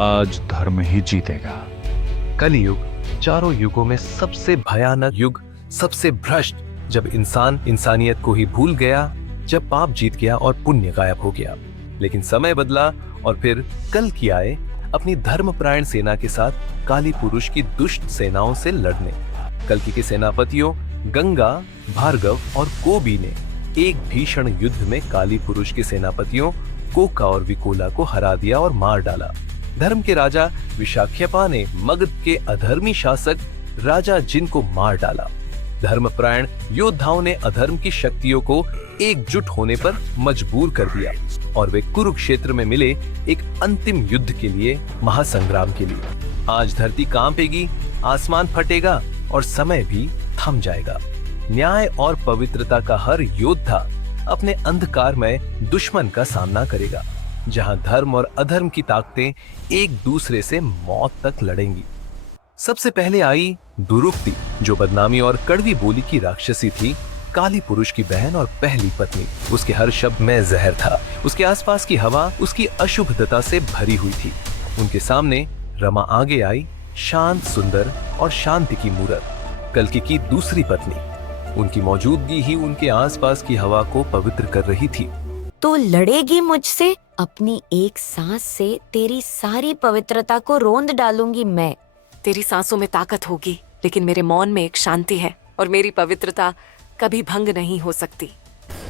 आज धर्म ही जीतेगा। कलियुग चारों युगों में सबसे भयानक युग, सबसे भ्रष्ट, जब इंसान इंसानियत को ही भूल गया, जब पाप जीत गया और पुण्य गायब हो गया। लेकिन समय बदला और फिर कल्कि आए अपनी धर्मपरायण सेना के साथ काली पुरुष की दुष्ट सेनाओं से लड़ने। कल्कि के सेनापतियों गंगा, भार्गव और कोबी ने एक भीषण युद्ध में काली पुरुष के सेनापतियों कोका और विकोला को हरा दिया और मार डाला। धर्म के राजा विशाख्यपा ने मगध के अधर्मी शासक राजा जिन को मार डाला। धर्मपरायण योद्धाओं ने अधर्म की शक्तियों को एकजुट होने पर मजबूर कर दिया और वे कुरुक्षेत्र में मिले एक अंतिम युद्ध के लिए, महासंग्राम के लिए। आज धरती कांपेगी, आसमान फटेगा और समय भी थम जाएगा। न्याय और पवित्रता का हर योद्धा अपने अंधकारमय दुश्मन का सामना करेगा, जहां धर्म और अधर्म की ताकतें एक दूसरे से मौत तक लड़ेंगी। सबसे पहले आई दुरुक्ति, जो बदनामी और कड़वी बोली की राक्षसी थी, काली पुरुष की बहन और पहली पत्नी। उसके हर शब्द में जहर था। उसके आसपास की हवा उसकी अशुभता से भरी हुई थी। उनके सामने रमा आगे आई, शांत, सुंदर और शांति की मूरत। कल्कि की दूसरी पत्नी। उनकी मौजूदगी ही उनके आसपास की हवा को पवित्र कर रही थी। तो लड़ेगी मुझसे? अपनी एक सांस से तेरी सारी पवित्रता को रोंद डालूंगी मैं। तेरी सांसों में ताकत होगी, लेकिन मेरे मौन में एक शांति है और मेरी पवित्रता कभी भंग नहीं हो सकती।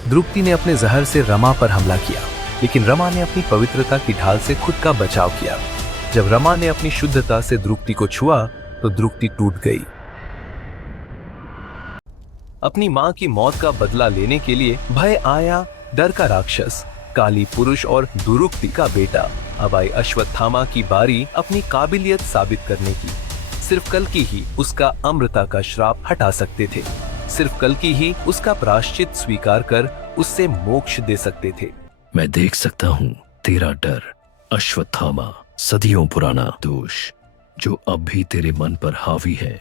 द्रुपति ने अपने जहर से रमा पर हमला किया, लेकिन रमा ने अपनी पवित्रता की ढाल से खुद का बचाव किया। जब रमा ने अपनी शुद्धता से द्रुपति को छुआ तो द्रुपति टूट गई। अपनी माँ की मौत का बदला लेने के लिए भय आया, डर का राक्षस, काली पुरुष और दुरुक्ति का बेटा। अब आई अश्वत्थामा की बारी अपनी काबिलियत साबित करने की। सिर्फ कल्कि ही उसका अमृता का श्राप हटा सकते थे। सिर्फ कल्कि ही उसका प्रायश्चित स्वीकार कर उससे मोक्ष दे सकते थे। मैं देख सकता हूँ तेरा डर, अश्वत्थामा, सदियों पुराना दोष जो अब भी तेरे मन पर हावी है।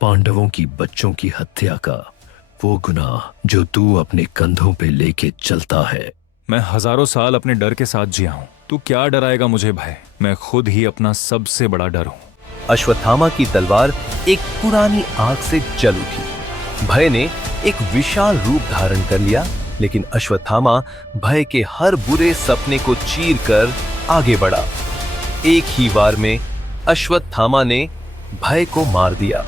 पांडवों की बच्चों की हत्या का वो गुनाह जो तू अपने कंधों पे लेके चलता है। मैं हजारों साल अपने डर के साथ जिया हूँ। तू क्या डराएगा मुझे भय? मैं खुद ही अपना सबसे बड़ा डर हूँ। अश्वत्थामा की तलवार एक पुरानी आग से जल उठी। भय ने एक विशाल रूप धारण कर लिया, लेकिन अश्वत्थामा भय के हर बुरे सपने को चीर कर आगे बढ़ा। एक ही वार में अश्वत्थामा ने भय को मार दिया।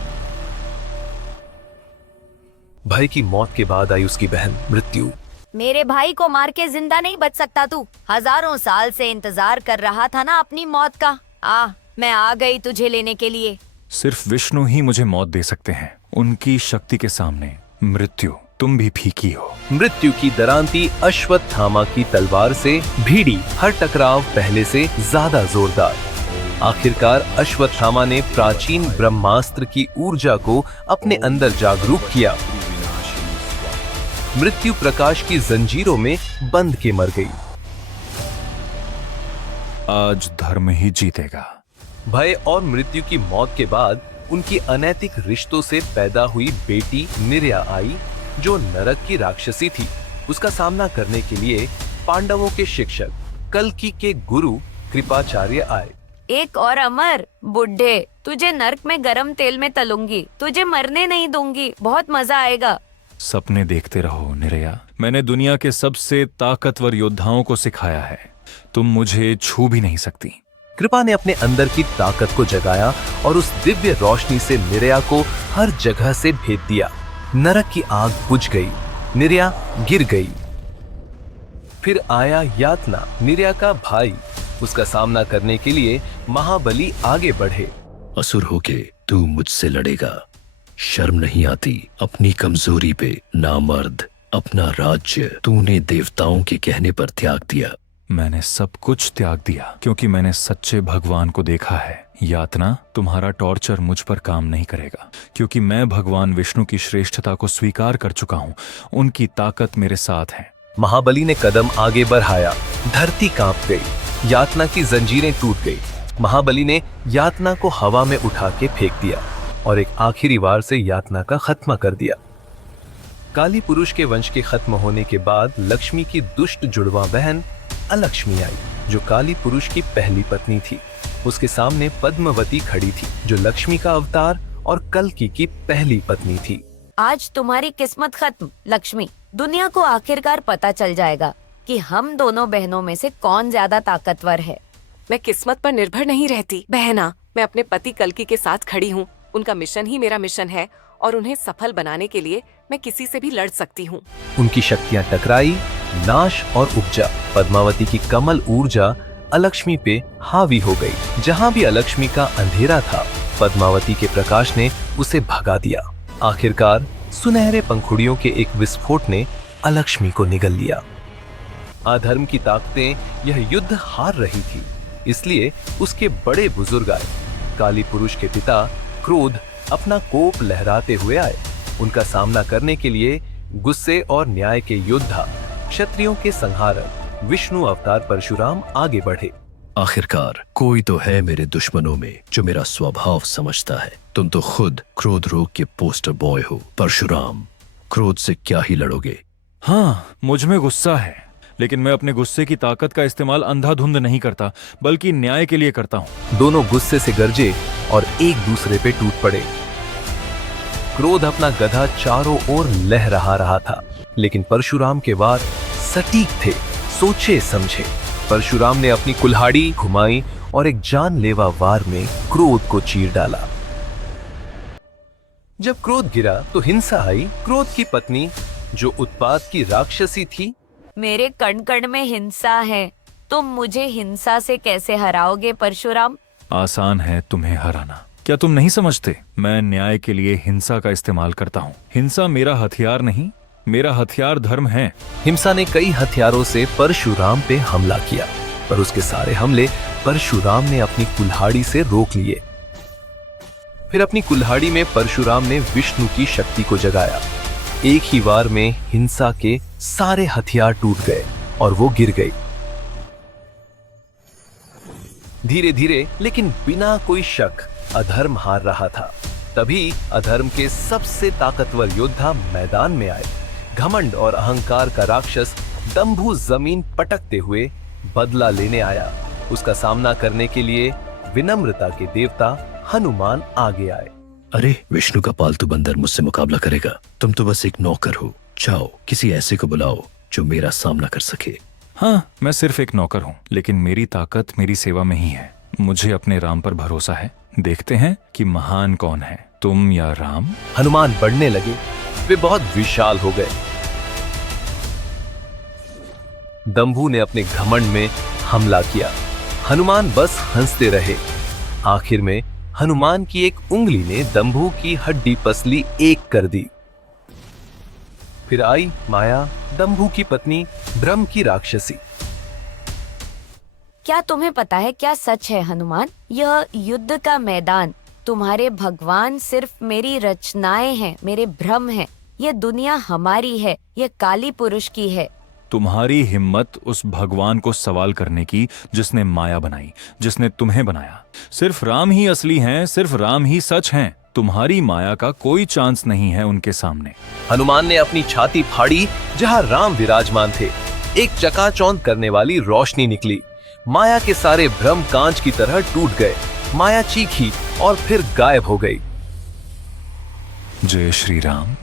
भय की मौत के बाद आई उसकी बहन मृत्यु। मेरे भाई को मार के जिंदा नहीं बच सकता तू। हजारों साल से इंतजार कर रहा था ना अपनी मौत का। मैं आ गई तुझे लेने के लिए। सिर्फ विष्णु ही मुझे मौत दे सकते हैं। उनकी शक्ति के सामने मृत्यु तुम भी फीकी हो। मृत्यु की दरांती अश्वत्थामा की तलवार से भिड़ी, हर टकराव पहले से ज्यादा जोरदार। आखिरकार अश्वत्थामा ने प्राचीन ब्रह्मास्त्र की ऊर्जा को अपने अंदर जागरूक किया। मृत्यु प्रकाश की जंजीरों में बंध के मर गई। आज धर्म ही जीतेगा। भय और मृत्यु की मौत के बाद उनकी अनैतिक रिश्तों से पैदा हुई बेटी निर्या आई, जो नरक की राक्षसी थी। उसका सामना करने के लिए पांडवों के शिक्षक कल्कि के गुरु कृपाचार्य आए। एक और अमर बुड्ढे, तुझे नर्क में गरम तेल में तलूंगी, तुझे मरने नहीं दूंगी, बहुत मजा आएगा। सपने देखते रहो निर्या। मैंने दुनिया के सबसे ताकतवर योद्धाओं को सिखाया है, तुम मुझे छू भी नहीं सकती। कृपा ने अपने अंदर की ताकत को जगाया और उस दिव्य रोशनी से निर्या को हर जगह से भेद दिया। नरक की आग बुझ गई, निर्या गिर गई। फिर आया यातना, निर्या का भाई। उसका सामना करने के लिए महाबली आगे बढ़े। असुर होके तू मुझसे लड़ेगा, शर्म नहीं आती अपनी कमजोरी पे? नामर्द, अपना राज्य तूने देवताओं के कहने पर त्याग दिया। मैंने सब कुछ त्याग दिया क्योंकि मैंने सच्चे भगवान को देखा है। यातना, तुम्हारा टॉर्चर मुझ पर काम नहीं करेगा, क्योंकि मैं भगवान विष्णु की श्रेष्ठता को स्वीकार कर चुका हूँ। उनकी ताकत मेरे साथ है। महाबली ने कदम आगे बढ़ाया, धरती कांप गई, यातना की जंजीरें टूट गई। महाबली ने यातना को हवा में उठा के फेंक दिया और एक आखिरी वार से यातना का खत्म कर दिया। काली पुरुष के वंश के खत्म होने के बाद लक्ष्मी की दुष्ट जुड़वा बहन अलक्ष्मी आई, जो काली पुरुष की पहली पत्नी थी। उसके सामने पद्मवती खड़ी थी, जो लक्ष्मी का अवतार और कल्कि की पहली पत्नी थी। आज तुम्हारी किस्मत खत्म लक्ष्मी। दुनिया को आखिरकार पता चल जाएगा कि हम दोनों बहनों में से कौन ज्यादा ताकतवर है। मैं किस्मत पर निर्भर नहीं रहती बहना। मैं अपने पति कल्कि के साथ खड़ी हूँ। उनका मिशन ही मेरा मिशन है और उन्हें सफल बनाने के लिए मैं किसी से भी लड़ सकती हूँ। उनकी शक्तियां टकराई, नाश और उपजा। पद्मावती की कमल ऊर्जा अलक्ष्मी पे हावी हो गई। जहाँ भी अलक्ष्मी का अंधेरा था, पद्मावती के प्रकाश ने उसे भगा दिया। आखिरकार सुनहरे पंखुड़ियों के एक विस्फोट ने अलक्ष्मी को निगल लिया। अधर्म की ताकतें यह युद्ध हार रही थी, इसलिए उसके बड़े बुजुर्ग आए। काली पुरुष के पिता क्रोध अपना कोप लहराते हुए आए। उनका सामना करने के लिए गुस्से और न्याय के योद्धा, क्षत्रियों के संहारक विष्णु अवतार परशुराम आगे बढ़े। आखिरकार कोई तो है मेरे दुश्मनों में जो मेरा स्वभाव समझता है। तुम तो खुद क्रोध रोग के पोस्टर बॉय हो परशुराम। क्रोध से क्या ही लड़ोगे। हाँ, मुझ में गुस्सा है, लेकिन मैं अपने गुस्से की ताकत का इस्तेमाल अंधाधुंध नहीं करता, बल्कि न्याय के लिए करता हूँ। दोनों गुस्से से गरजे और एक दूसरे पे टूट पड़े। क्रोध अपना गधा चारों ओर लहरा रहा था, लेकिन परशुराम के वार सटीक थे, सोचे समझे। परशुराम ने अपनी कुल्हाड़ी घुमाई और एक जानलेवा वार में क्रोध को चीर डाला। जब क्रोध गिरा तो हिंसा आई। क्रोध की पत्नी, जो उत्पात की राक्षसी थी, मेरे कण कण में हिंसा है। तुम मुझे हिंसा से कैसे हराओगे परशुराम? आसान है तुम्हें हराना। क्या तुम नहीं समझते? मैं न्याय के लिए हिंसा का इस्तेमाल करता हूँ। हिंसा मेरा हथियार नहीं, मेरा हथियार धर्म है। हिंसा ने कई हथियारों से परशुराम पे हमला किया, पर उसके सारे हमले परशुराम ने अपनी कुल्हाड़ी से रोक लिए। फिर अपनी कुल्हाड़ी में परशुराम ने विष्णु की शक्ति को जगाया। एक ही वार में हिंसा के सारे हथियार टूट गए और वो गिर गई। धीरे धीरे, लेकिन बिना कोई शक, अधर्म हार रहा था। तभी अधर्म के सबसे ताकतवर योद्धा मैदान में आए। घमंड और अहंकार का राक्षस दंभु जमीन पटकते हुए बदला लेने आया। उसका सामना करने के लिए विनम्रता के देवता हनुमान आगे आए। अरे, विष्णु का पालतू बंदर मुझसे मुकाबला करेगा? तुम तो बस एक नौकर हो। जाओ, किसी ऐसे को बुलाओ जो मेरा सामना कर सके। हाँ, मैं सिर्फ एक नौकर हूँ, लेकिन मेरी ताकत मेरी सेवा में ही है। मुझे अपने राम पर भरोसा है। देखते हैं कि महान कौन है, तुम या राम। हनुमान बढ़ने लगे। वे बहुत विशाल हो गए। दंभु ने अपने घमंड में हमला किया। हनुमान बस हंसते रहे। आखिर में हनुमान की एक उंगली ने दंभु की हड्डी पसली एक कर दी। फिर आई माया, दंभु की पत्नी, ब्रह्म की राक्षसी। क्या तुम्हें पता है क्या सच है हनुमान? यह युद्ध का मैदान तुम्हारे भगवान सिर्फ मेरी रचनाएं हैं, मेरे भ्रम हैं। ये दुनिया हमारी है, ये काली पुरुष की है। तुम्हारी हिम्मत उस भगवान को सवाल करने की जिसने माया बनाई, जिसने तुम्हें बनाया। सिर्फ राम ही असली हैं, सिर्फ राम ही सच हैं। तुम्हारी माया का कोई चांस नहीं है उनके सामने। हनुमान ने अपनी छाती फाड़ी जहां राम विराजमान थे। एक चकाचौंध करने वाली रोशनी निकली। माया के सारे भ्रम कांच की तरह टूट गए। माया चीखी और फिर गायब हो गई। जय श्री राम।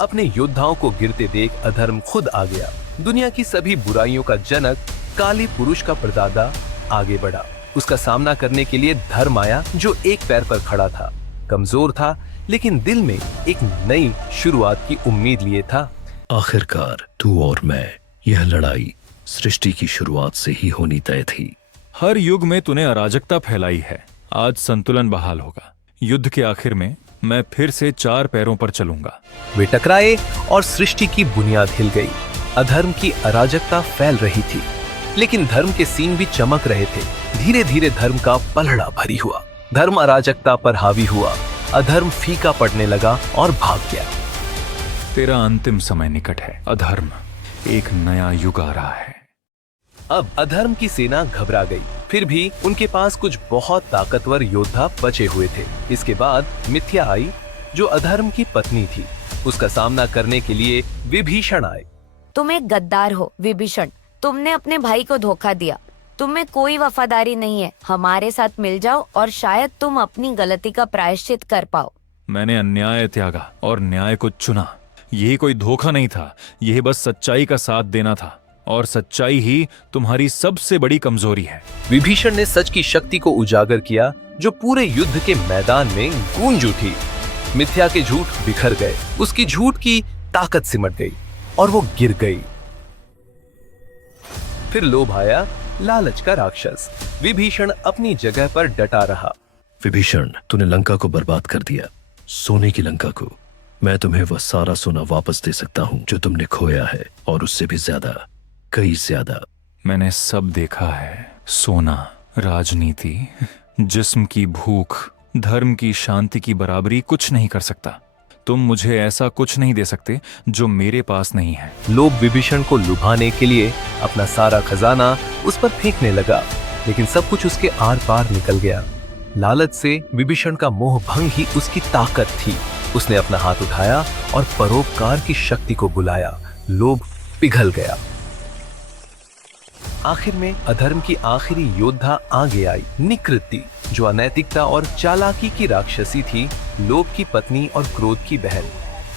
अपने योद्धाओं को गिरते देख अधर्म खुद आ गया। दुनिया की सभी बुराइयों का जनक, काली पुरुष का परदादा आगे बढ़ा। उसका सामना करने के लिए धर्म आया, जो एक पैर पर खड़ा था, कमजोर था, लेकिन दिल में एक नई शुरुआत की उम्मीद लिए था। आखिरकार तू और मैं, यह लड़ाई सृष्टि की शुरुआत से ही होनी तय थी। हर युग में तूने अराजकता फैलाई है। आज संतुलन बहाल होगा। युद्ध के आखिर में मैं फिर से 4 पैरों पर चलूंगा। वे टकराए और सृष्टि की बुनियाद हिल गई। अधर्म की अराजकता फैल रही थी, लेकिन धर्म के सींग भी चमक रहे थे। धीरे धीरे धर्म का पलड़ा भारी हुआ। धर्म अराजकता पर हावी हुआ। अधर्म फीका पड़ने लगा और भाग गया। तेरा अंतिम समय निकट है अधर्म। एक नया युग आ रहा है। अब अधर्म की सेना घबरा गई। फिर भी उनके पास कुछ बहुत ताकतवर योद्धा बचे हुए थे। इसके बाद मिथ्या आई, जो अधर्म की पत्नी थी। उसका सामना करने के लिए विभीषण आए। तुम एक गद्दार हो विभीषण। तुमने अपने भाई को धोखा दिया। तुम में कोई वफादारी नहीं है। हमारे साथ मिल जाओ और शायद तुम अपनी गलती का प्रायश्चित कर पाओ। मैंने अन्याय त्यागा और न्याय को चुना। यह कोई धोखा नहीं था, यह बस सच्चाई का साथ देना था, और सच्चाई ही तुम्हारी सबसे बड़ी कमजोरी है। विभीषण ने सच की शक्ति को उजागर किया जो पूरे युद्ध के मैदान में गूंज उठी। मिथ्या के झूठ बिखर गए, उसकी झूठ की ताकत सिमट गई और वो गिर गई। फिर लोभ आया, लालच का राक्षस। विभीषण अपनी जगह पर डटा रहा। विभीषण, तूने लंका को बर्बाद कर दिया, सोने की लंका को। मैं तुम्हें वह सारा सोना वापस दे सकता हूँ जो तुमने खोया है, और उससे भी ज्यादा, कई ज्यादा। मैंने सब देखा है। सोना, राजनीति, जिस्म की भूख, धर्म की शांति की बराबरी कुछ नहीं कर सकता। तुम मुझे ऐसा कुछ नहीं दे सकते जो मेरे पास नहीं है। लोभ विभीषण को लुभाने के लिए अपना सारा खजाना उस पर फेंकने लगा, लेकिन सब कुछ उसके आर पार निकल गया। लालच से विभीषण का मोह भंग ही उसकी ताकत थी। उसने अपना हाथ उठाया और परोपकार की शक्ति को बुलाया। लोभ पिघल गया। आखिर में अधर्म की आखिरी योद्धा आगे आई, निकृति, जो अनैतिकता और चालाकी की राक्षसी थी, लोभ की पत्नी और क्रोध की बहन।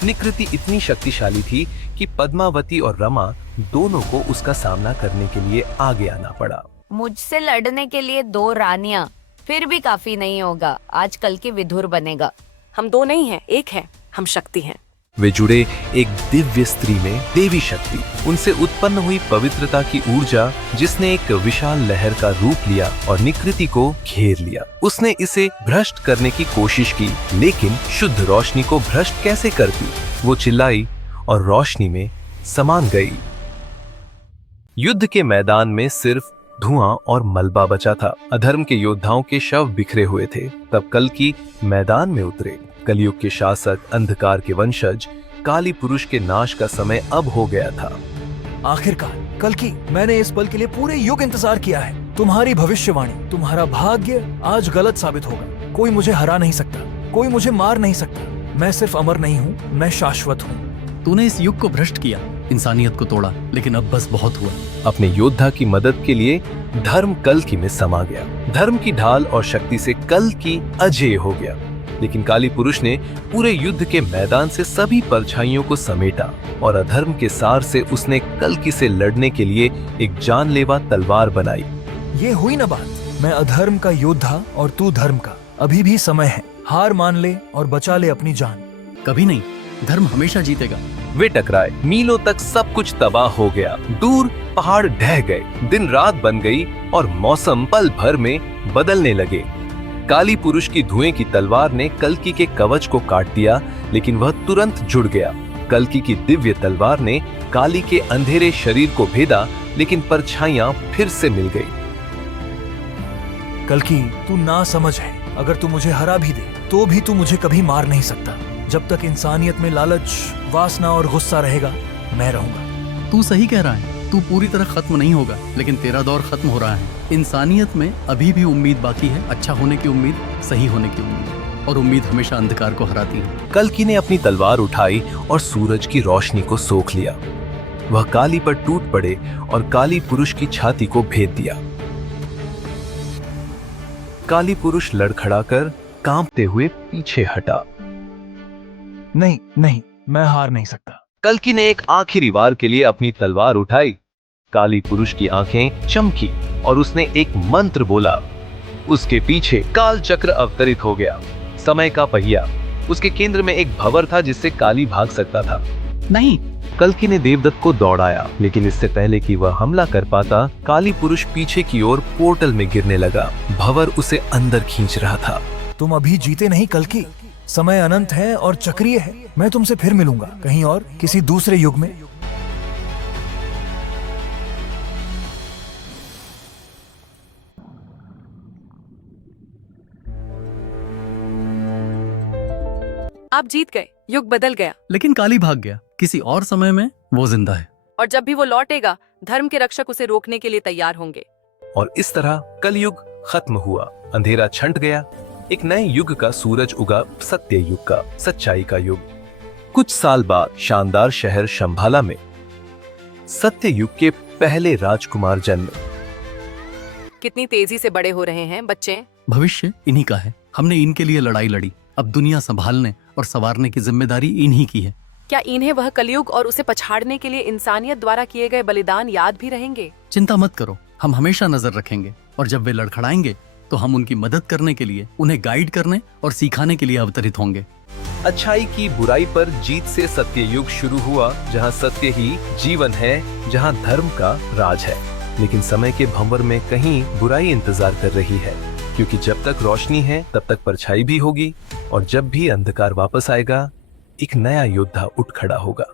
निकृति इतनी शक्तिशाली थी कि पद्मावती और रमा दोनों को उसका सामना करने के लिए आगे आना पड़ा। मुझसे लड़ने के लिए 2 रानियां फिर भी काफी नहीं होगा। आजकल के विधुर बनेगा। हम 2 नहीं हैं, 1 है। हम शक्ति हैं। वे जुड़े एक दिव्य स्त्री में, देवी शक्ति। उनसे उत्पन्न हुई पवित्रता की ऊर्जा जिसने एक विशाल लहर का रूप लिया और निकृति को घेर लिया। उसने इसे भ्रष्ट करने की कोशिश की, लेकिन शुद्ध रोशनी को भ्रष्ट कैसे करती? वो चिल्लाई और रोशनी में समान गई। युद्ध के मैदान में सिर्फ धुआं और मलबा बचा था। अधर्म के योद्धाओं के शव बिखरे हुए थे। तब कल्कि मैदान में उतरे। कलयुग के शासक, अंधकार के वंशज, काली पुरुष के नाश का समय अब हो गया था। आखिरकार कल्कि, मैंने इस पल के लिए पूरे युग इंतजार किया है। तुम्हारी भविष्यवाणी, तुम्हारा भाग्य आज गलत साबित होगा। कोई मुझे हरा नहीं सकता, कोई मुझे मार नहीं सकता। मैं सिर्फ अमर नहीं हूँ, मैं शाश्वत हूँ। तूने इस युग को भ्रष्ट किया, इंसानियत को तोड़ा, लेकिन अब बस बहुत हुआ। अपने योद्धा की मदद के लिए धर्म कल्कि में समा गया। धर्म की ढाल और शक्ति से कल्कि अजेय हो गया। लेकिन काली पुरुष ने पूरे युद्ध के मैदान से सभी परछाइयों को समेटा और अधर्म के सार से उसने कल्कि से लड़ने के लिए एक जानलेवा तलवार बनाई। ये हुई ना बात। मैं अधर्म का योद्धा और तू धर्म का। अभी भी समय है। हार मान ले और बचा ले अपनी जान। कभी नहीं, धर्म हमेशा जीतेगा। वे टकराए। मीलों तक सब कुछ तबाह हो गया। दूर पहाड़ ढह गए, दिन रात बन गई और मौसम पल भर में बदलने लगे। काली पुरुष की धुएं की तलवार ने कल्कि के कवच को काट दिया, लेकिन वह तुरंत जुड़ गया। कल्कि की दिव्य तलवार ने काली के अंधेरे शरीर को भेदा, लेकिन परछाइयां फिर से मिल गई। कल्कि, तू ना समझ है। अगर तू मुझे हरा भी दे तो भी तू मुझे कभी मार नहीं सकता। जब तक इंसानियत में लालच, वासना और गुस्सा रहेगा, मैं रहूंगा। तू सही कह रहा है। तू पूरी तरह खत्म नहीं होगा, लेकिन तेरा दौर खत्म हो रहा है। इंसानियत में अभी भी उम्मीद बाकी है। अच्छा होने की उम्मीद, सही होने की उम्मीद, और उम्मीद हमेशा अंधकार को हराती है। कल्कि ने अपनी तलवार उठाई और सूरज की रोशनी को सोख लिया। वह काली पर टूट पड़े और काली पुरुष की छाती को भेद दिया। काली पुरुष लड़खड़ाकर कांपते हुए पीछे हटा। नहीं नहीं, मैं हार नहीं सकता। कल्कि ने एक आखिरी बार के लिए अपनी तलवार उठाई। काली पुरुष की आंखें चमकी और उसने एक मंत्र बोला। उसके पीछे काल चक्र अवतरित हो गया, समय का पहिया। उसके केंद्र में एक भंवर था जिससे काली भाग सकता था। नहीं, कल्कि ने देवदत्त को दौड़ाया, लेकिन इससे पहले कि वह हमला कर पाता, काली पुरुष पीछे की ओर पोर्टल में गिरने लगा। भंवर उसे अंदर खींच रहा था। तुम अभी जीते नहीं कल्कि। समय अनंत है और चक्रीय है। मैं तुमसे फिर मिलूंगा, कहीं और, किसी दूसरे युग में। आप जीत गए, युग बदल गया। लेकिन काली भाग गया। किसी और समय में वो जिंदा है। और जब भी वो लौटेगा, धर्म के रक्षक उसे रोकने के लिए तैयार होंगे। और इस तरह कलयुग खत्म हुआ। अंधेरा छंट गया। एक नए युग का सूरज उगा, सत्य युग का, सच्चाई का युग। कुछ साल बाद शानदार शहर शंभाला में सत्य युग के पहले राजकुमार जन्मे। कितनी तेजी से बड़े हो रहे हैं बच्चे। भविष्य इन्हीं का है। हमने इनके लिए लड़ाई लड़ी, अब दुनिया संभालने और संवारने की जिम्मेदारी इन्हीं की है। क्या इन्हें वह कलयुग और उसे पछाड़ने के लिए इंसानियत द्वारा किए गए बलिदान याद भी रहेंगे? चिंता मत करो, हम हमेशा नजर रखेंगे और जब वे लड़खड़ाएंगे तो हम उनकी मदद करने के लिए, उन्हें गाइड करने और सिखाने के लिए अवतरित होंगे। अच्छाई की बुराई पर जीत से सत्य युग शुरू हुआ, जहाँ सत्य ही जीवन है, जहाँ धर्म का राज है। लेकिन समय के भंवर में कहीं बुराई इंतजार कर रही है, क्योंकि जब तक रोशनी है तब तक परछाई भी होगी, और जब भी अंधकार वापस आएगा एक नया योद्धा उठ खड़ा होगा।